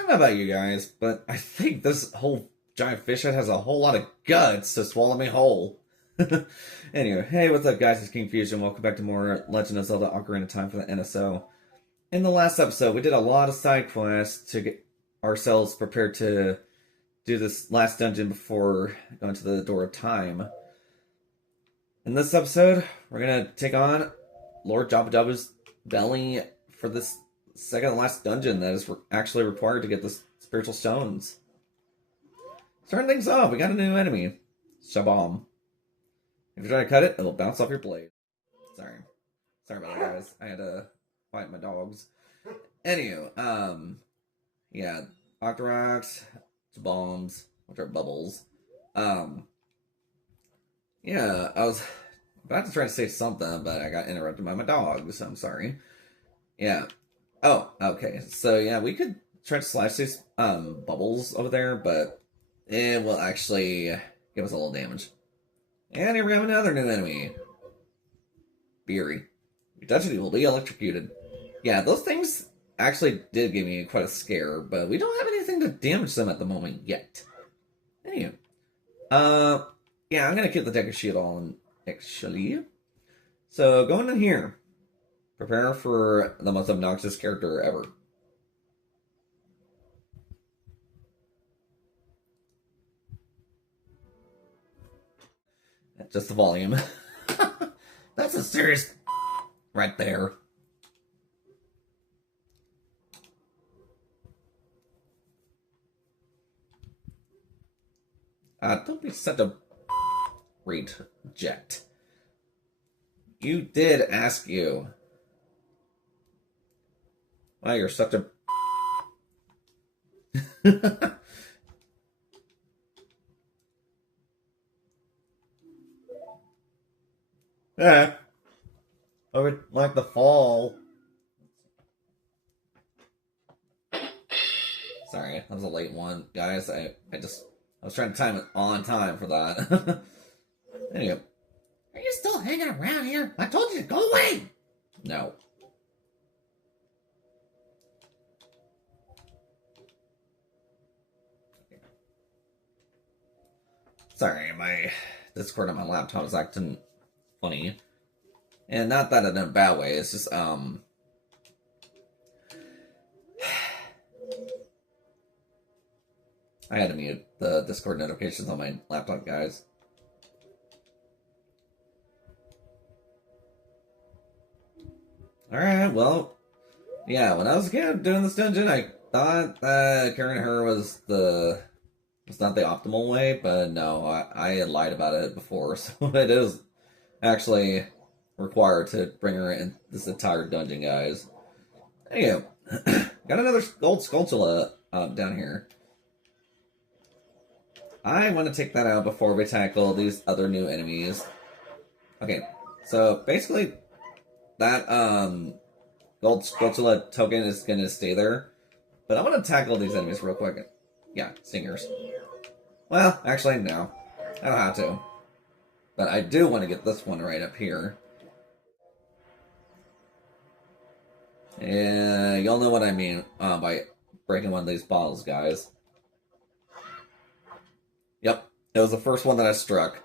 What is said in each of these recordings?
don't know about you guys, but I think this whole giant fish head has a whole lot of guts to swallow me whole. Anyway, hey, what's up, guys? It's King Fusion. Welcome back to more Legend of Zelda Ocarina of Time for the NSO. In the last episode, we did a lot of side quests to get ourselves prepared to do this last dungeon before going to the Door of Time. In this episode, we're gonna take on Lord Jabu-Jabu's belly for this second to last dungeon that is actually required to get the spiritual stones. Starting things off, we got a new enemy, Shabam. If you try to cut it, it'll bounce off your blade. Sorry about that, guys. I had to fight my dogs. Anywho, yeah, Octoroks, bombs, which are bubbles. Yeah, I was about to try to say something, but I got interrupted by my dog, so I'm sorry. Yeah. Oh, okay. So yeah, we could try to slash these bubbles over there, but it will actually give us a little damage. And here we have another new enemy. Beery. Your touch will be electrocuted. Yeah, those things actually did give me quite a scare, but we don't have anything to damage them at the moment yet. Anyway. Yeah, I'm gonna keep the deck of shield on, actually. So, going in here. Prepare for the most obnoxious character ever. Just the volume. That's a serious right there. Don't be such a reject. You did ask you. Wow, you're such a... Yeah. I would like the fall. Sorry, that was a late one. Guys, I was trying to time it on time for that. Anyway. Are you still hanging around here? I told you to go away! No. Sorry, my Discord on my laptop is acting funny. And not that in a bad way, it's just, I had to mute the Discord notifications on my laptop, guys. Alright, well, yeah, when I was a kid doing this dungeon, I thought that carrying her was not the optimal way, but no, I had lied about it before, so it is actually required to bring her in this entire dungeon, guys. Anyway, got another gold Skulltula down here. I want to take that out before we tackle these other new enemies. Okay, so basically, that gold Skulltula token is going to stay there, but I want to tackle these enemies real quick. Yeah, stingers. Well, actually, no. I don't have to. But I do want to get this one right up here. Yeah, y'all know what I mean by breaking one of these bottles, guys. Yep, it was the first one that I struck.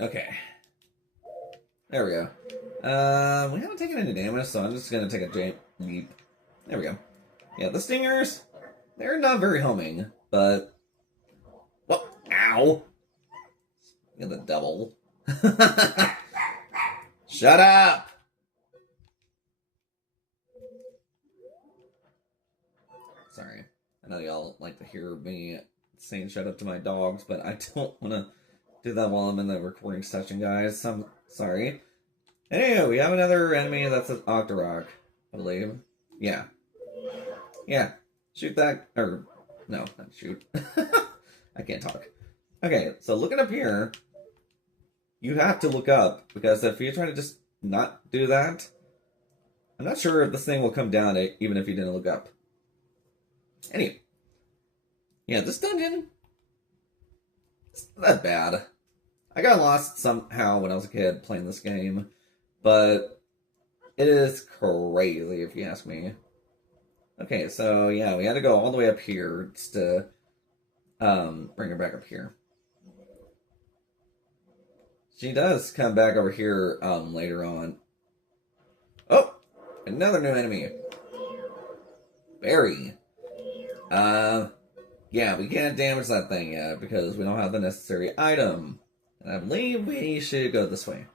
Okay. There we go. We haven't taken any damage, so I'm just going to take a giant leap. There we go. Yeah, the stingers, they're not very homing, but... Well, ow! You're the devil. Shut up! Sorry. I know y'all like to hear me saying shut up to my dogs, but I don't want to do that while I'm in the recording session, guys. I'm sorry. Anyway, we have another enemy that's an Octorok, I believe. Yeah. Yeah. Shoot that, or, no, not shoot. I can't talk. Okay, so looking up here, you have to look up, because if you try to just not do that, I'm not sure if this thing will come down even if you didn't look up. Anyway. Yeah, this dungeon, it's not that bad. I got lost somehow when I was a kid playing this game, but It is crazy, if you ask me. Okay, so yeah, we had to go all the way up here just to bring her back up here. She does come back over here later on. Oh, another new enemy. Barry. Yeah, we can't damage that thing yet because we don't have the necessary item. And I believe we should go this way.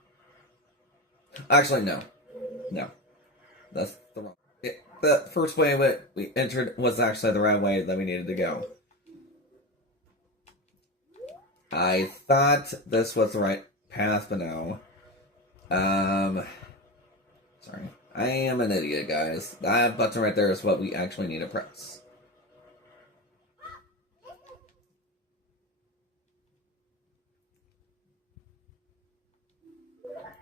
Actually, no. No. That's the wrong. The first way we entered was actually the right way that we needed to go. I thought this was the right path, but no. Sorry. I am an idiot, guys. That button right there is what we actually need to press.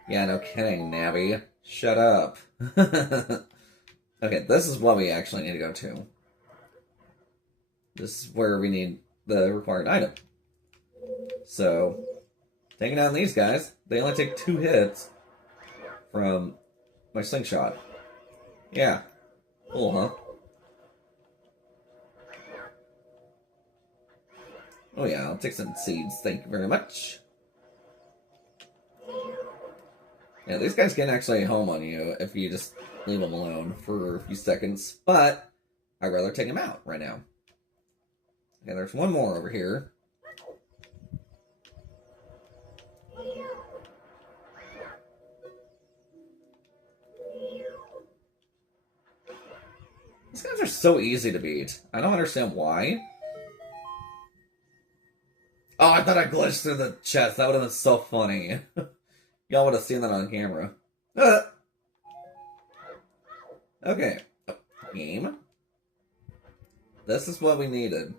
Yeah, no kidding, Navi. Shut up. Okay, this is what we actually need to go to. This is where we need the required item. So, taking down these guys, they only take 2 hits from my slingshot. Yeah. Cool, huh? Oh yeah, I'll take some seeds, thank you very much. Yeah, these guys can actually home on you if you just leave them alone for a few seconds, but I'd rather take them out right now. Okay, there's one more over here. These guys are so easy to beat. I don't understand why. Oh, I thought I glitched through the chest. That would have been so funny. Y'all would have seen that on camera. Okay. Game. This is what we needed.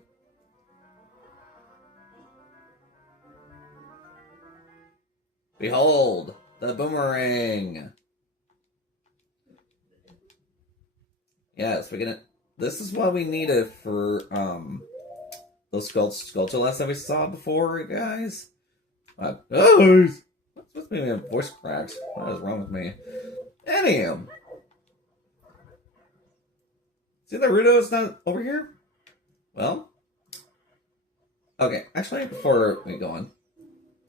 Behold, the boomerang. Yes, we can. This is what we needed for those sculptures that we saw before, guys. Oh, what's making my voice cracks? What is wrong with me? Anywho, see that Ruto is not over here? Well, okay. Actually, before we go on,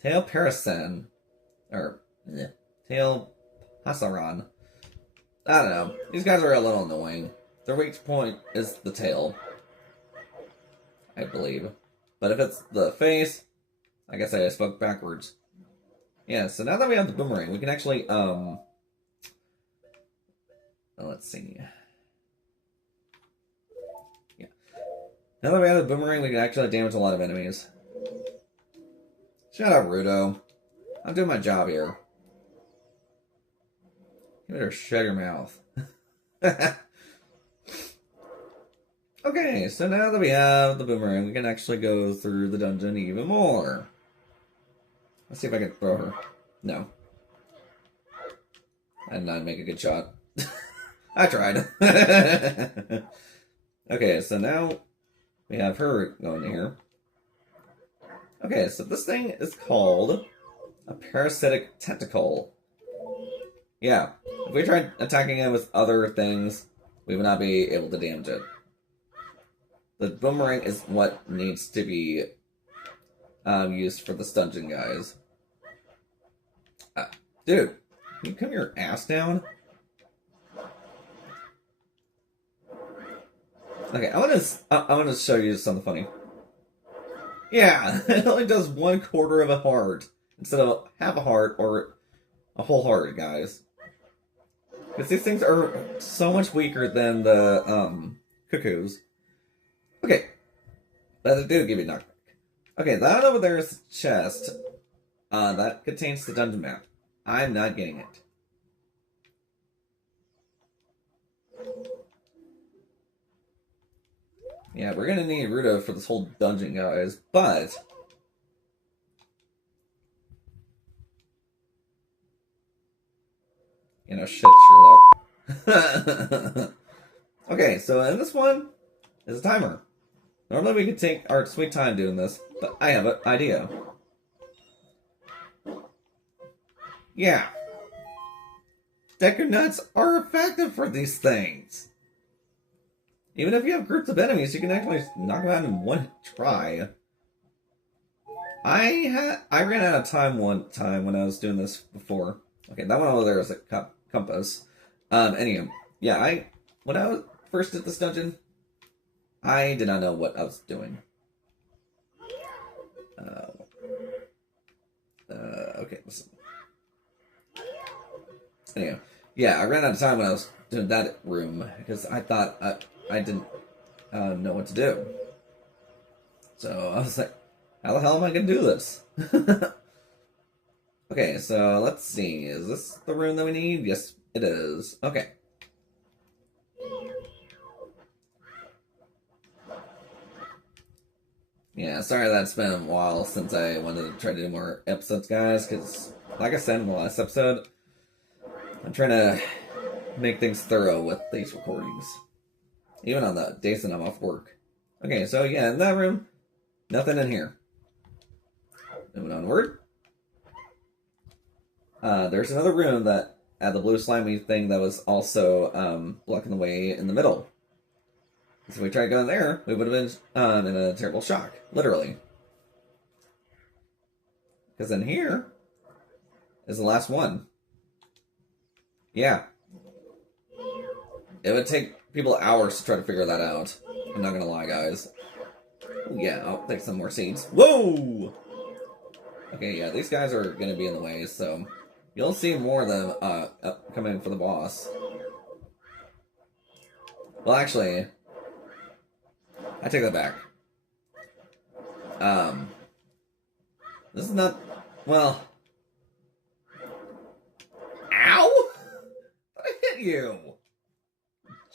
Tail Paracen or Tail Pasaran. I don't know. These guys are a little annoying. Their weak point is the tail, I believe. But if it's the face, I guess I spoke backwards. Yeah, so now that we have the boomerang, we can actually, let's see. Yeah. Now that we have the boomerang, we can actually damage a lot of enemies. Shut up, Ruto. I'm doing my job here. You better shut your mouth. Okay, so now that we have the boomerang, we can actually go through the dungeon even more. Let's see if I can throw her. No. I did not make a good shot. I tried. Okay, so now we have her going here. Okay, so this thing is called a parasitic tentacle. Yeah, if we tried attacking it with other things, we would not be able to damage it. The boomerang is what needs to be used for the dungeon guys. Dude, can you come your ass down? Okay, I want to show you something funny. Yeah, it only does 1/4 of a heart instead of half a heart or a whole heart, guys. Because these things are so much weaker than the cuckoos. Okay, but they do give you knockback. Okay, that over there is the chest. That contains the dungeon map. I'm not getting it. Yeah, we're gonna need Ruto for this whole dungeon, guys, but you know, shit, Sherlock. Okay, so in this one is a timer. Normally we could take our sweet time doing this, but I have an idea. Yeah. Deku nuts are effective for these things. Even if you have groups of enemies, you can actually knock them out in one try. I ran out of time one time when I was doing this before. Okay, that one over there is a compass. Anyway, yeah, when I first did this dungeon, I did not know what I was doing. Okay, listen. Anyway, yeah, I ran out of time when I was doing that room because I thought I didn't know what to do. So I was like, how the hell am I going to do this? Okay, so let's see. Is this the room that we need? Yes, it is. Okay. Yeah, sorry that it's been a while since I wanted to try to do more episodes, guys, because, like I said in the last episode, I'm trying to make things thorough with these recordings. Even on the days that I'm off work. Okay, so yeah, in that room, nothing in here. Moving onward. There's another room that had the blue slimy thing that was also blocking the way in the middle. So if we tried going there, we would have been in a terrible shock. Literally. Because in here is the last one. Yeah. It would take people hours to try to figure that out. I'm not gonna lie, guys. Ooh, yeah, I'll take some more seeds. Whoa! Okay, yeah, these guys are gonna be in the way, so you'll see more of them coming for the boss. Well, actually, I take that back. This is not... Well... Ow! I hit you!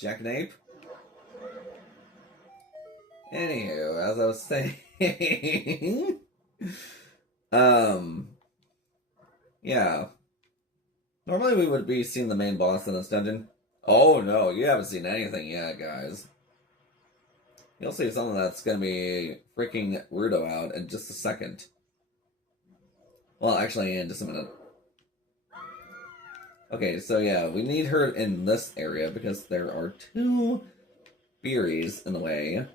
Jackknape. Anywho, as I was saying... Yeah. Normally we would be seeing the main boss in this dungeon. Oh no, you haven't seen anything yet, guys. You'll see something that's gonna be freaking Ruto out in just a second. Well, actually, in just a minute. Okay, so yeah, we need her in this area because there are two Beeries in the way.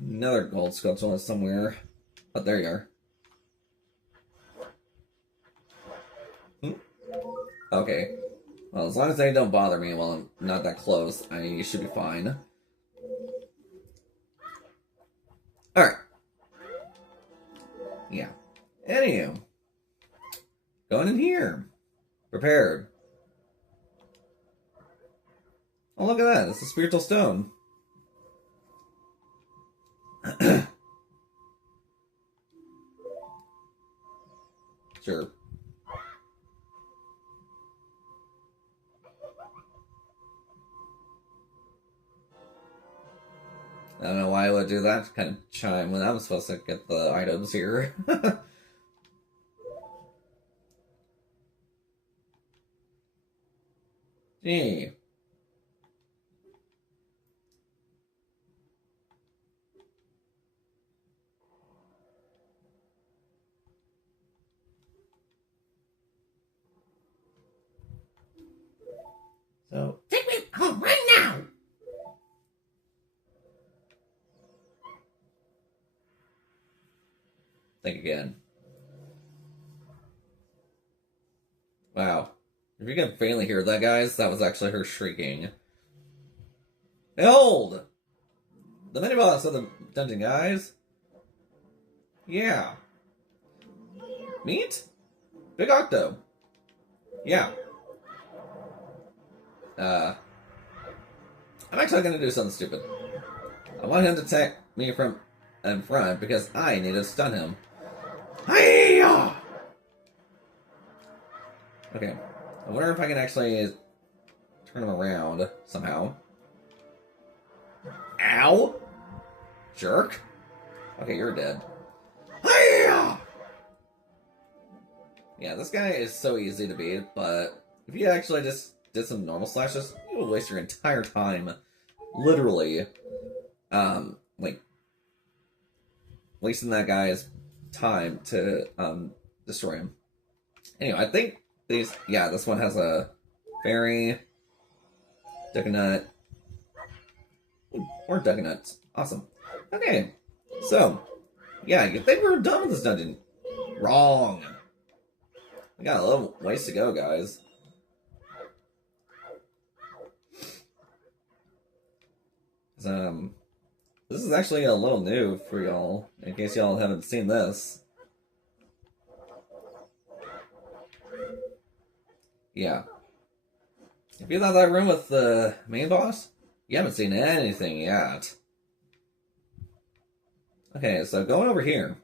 Another gold sculpture is somewhere. Oh, there you are. Okay. Well, as long as they don't bother me while I'm not that close, I should be fine. Alright. Yeah. Anywho. Going in here. Prepared. Oh, look at that. It's a spiritual stone. Sure. I don't know why I would do that kind of chime when I'm supposed to get the items here. Gee. So, take me home right now! Think again. Wow. If you can faintly hear that, guys, that was actually her shrieking. Behold! The mini-boss of the dungeon, guys. Yeah. Meet? Big Octo. Yeah. I'm actually gonna do something stupid. I want him to attack me from in front because I need to stun him. Hi-ya! Okay. I wonder if I can actually turn him around somehow. Ow! Jerk. Okay, you're dead. Hi-ya! Yeah, this guy is so easy to beat, but if you actually just did some normal slashes, you would waste your entire time. Literally. Like, wasting that guy's time to destroy him. Anyway, I think this one has a fairy, Ducknut, or Ducknuts. Awesome. Okay, so yeah, you think we were done with this dungeon? Wrong. We got a little ways to go, guys. This is actually a little new for y'all, in case y'all haven't seen this. Yeah. If you thought that room with the main boss, you haven't seen anything yet. Okay, so going over here.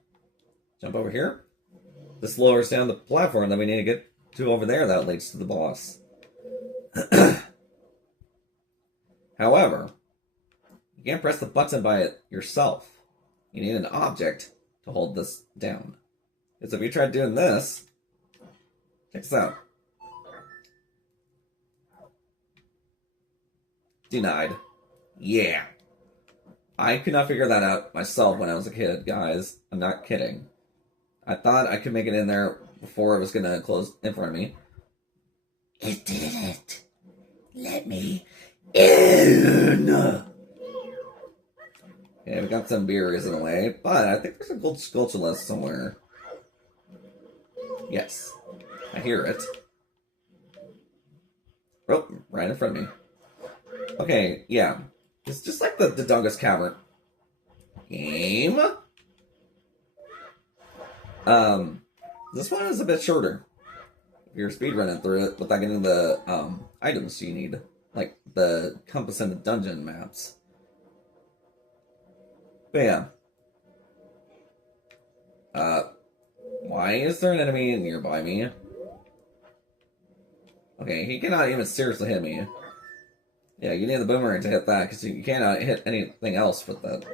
Jump over here. This lowers down the platform that we need to get to over there that leads to the boss. However, you can't press the button by it yourself. You need an object to hold this down. Because if you try doing this, check this out. Denied. Yeah. I could not figure that out myself when I was a kid, guys. I'm not kidding. I thought I could make it in there before it was going to close in front of me. It didn't. Let me in. Okay, we got some berries in the way, but I think there's a gold Skulltula somewhere. Yes. I hear it. Oh, right in front of me. Okay, yeah. It's just like the Dungus Cavern. Game? This one is a bit shorter. If you're speedrunning through it without getting the items you need. Like the compass and the dungeon maps. But yeah. Why is there an enemy nearby me? Okay, he cannot even seriously hit me. Yeah, you need the boomerang to hit that, because you cannot hit anything else with that.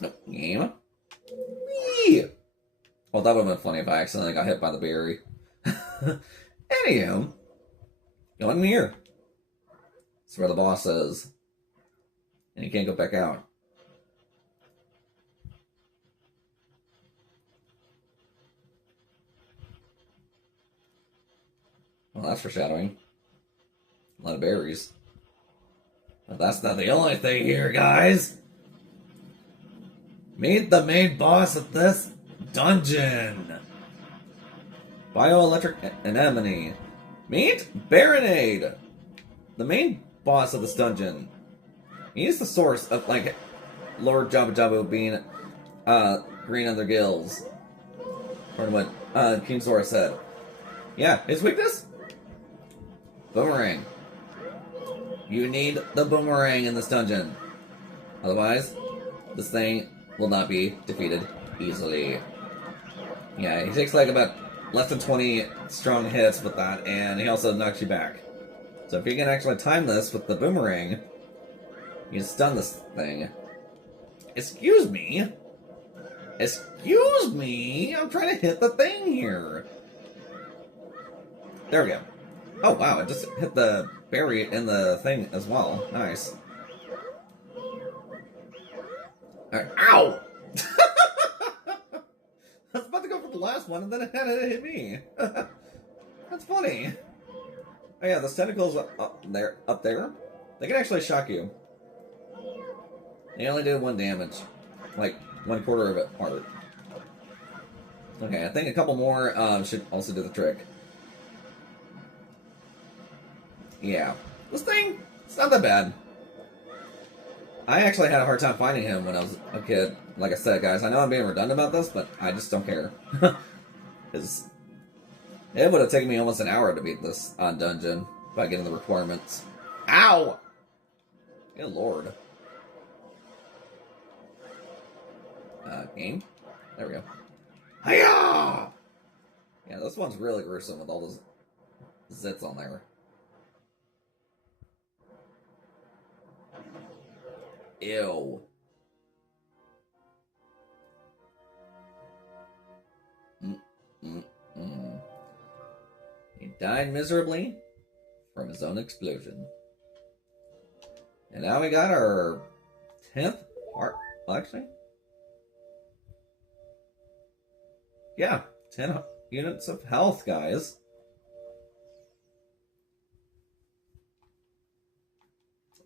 Nope. Game. Whee! Well, that would have been funny if I accidentally got hit by the berry. Anywho. Go in here. That's where the boss is. And you can't go back out. Well, that's foreshadowing. A lot of berries. But that's not the only thing here, guys. Meet the main boss of this dungeon. Bioelectric anemone. Meet Barinade, the main boss of this dungeon. He's the source of, like, Lord Jabu-Jabu being green on their gills. According to what King Sora said. Yeah, his weakness? Boomerang. You need the boomerang in this dungeon. Otherwise, this thing will not be defeated easily. Yeah, he takes like about less than 20 strong hits with that, and he also knocks you back. So if you can actually time this with the boomerang, you can stun this thing. Excuse me? Excuse me? I'm trying to hit the thing here. There we go. Oh wow, it just hit the berry in the thing as well. Nice. Right. Ow! I was about to go for the last one, and then it had to hit me. That's funny. Oh yeah, the tentacles up there, they can actually shock you. They only do 1 damage, like 1/4 of it harder. Okay, I think a couple more should also do the trick. Yeah, this thing, it's not that bad. I actually had a hard time finding him when I was a kid. Like I said, guys, I know I'm being redundant about this, but I just don't care. It would have taken me almost an hour to beat this dungeon by getting the requirements. Ow! Good lord. Game? There we go. Hiya! Yeah, this one's really gruesome with all those zits on there. Ew. He died miserably from his own explosion. And now we got our 10th heart. Well, actually, Yeah, 10 units of health, guys.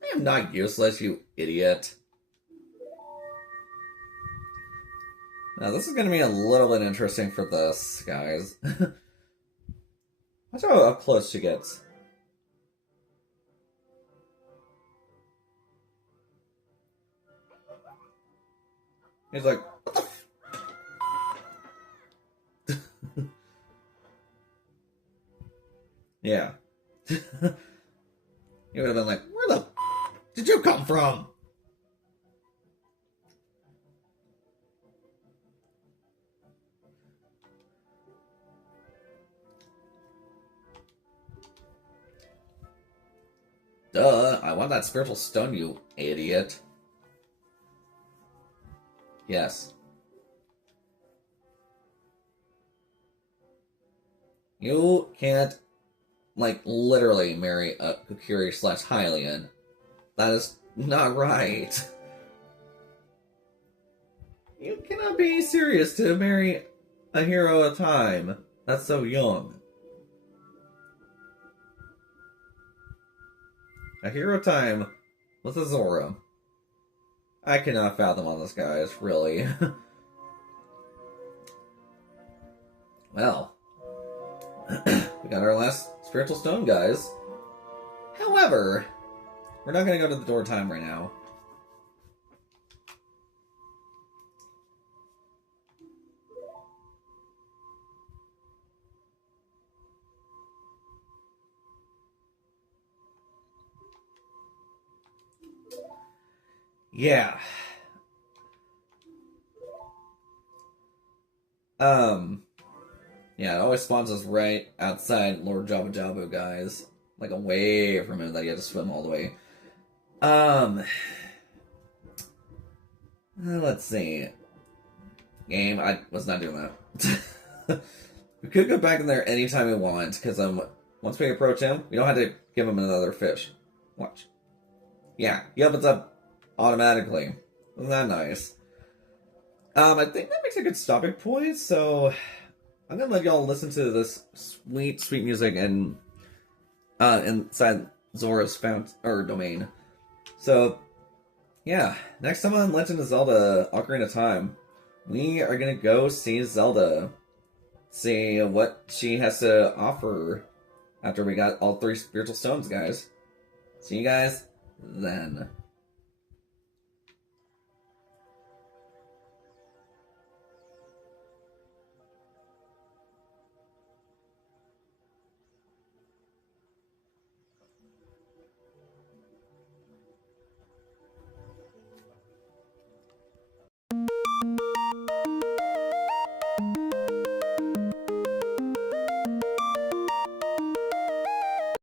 I am not useless, you idiot. Now, this is going to be a little bit interesting for this, guys. Watch how up close she gets. He's like, what the yeah. He would have been like, where the did you come from? Duh, I want that spiritual stone, you idiot. Yes. You can't, like, literally marry a Kukuri / Hylian. That is not right. You cannot be serious to marry a hero at a time. That's so young. A hero time with a Zora. I cannot fathom all this, guys, really. Well, we got our last spiritual stone, guys. However, we're not going to go to the door time right now. Yeah. Yeah, it always spawns us right outside Lord Jabu-Jabu, guys. Like, away from him, that you have to swim all the way. Let's see. Game, I was not doing that. We could go back in there anytime we want, because once we approach him, we don't have to give him another fish. Watch. Yeah, he opens up automatically. Isn't that nice? I think that makes a good stopping point, so I'm gonna let y'all listen to this sweet, sweet music and inside Zora's domain. So, yeah, next time on Legend of Zelda: Ocarina of Time, we are gonna go see Zelda, see what she has to offer after we got all 3 spiritual stones, guys. See you guys then.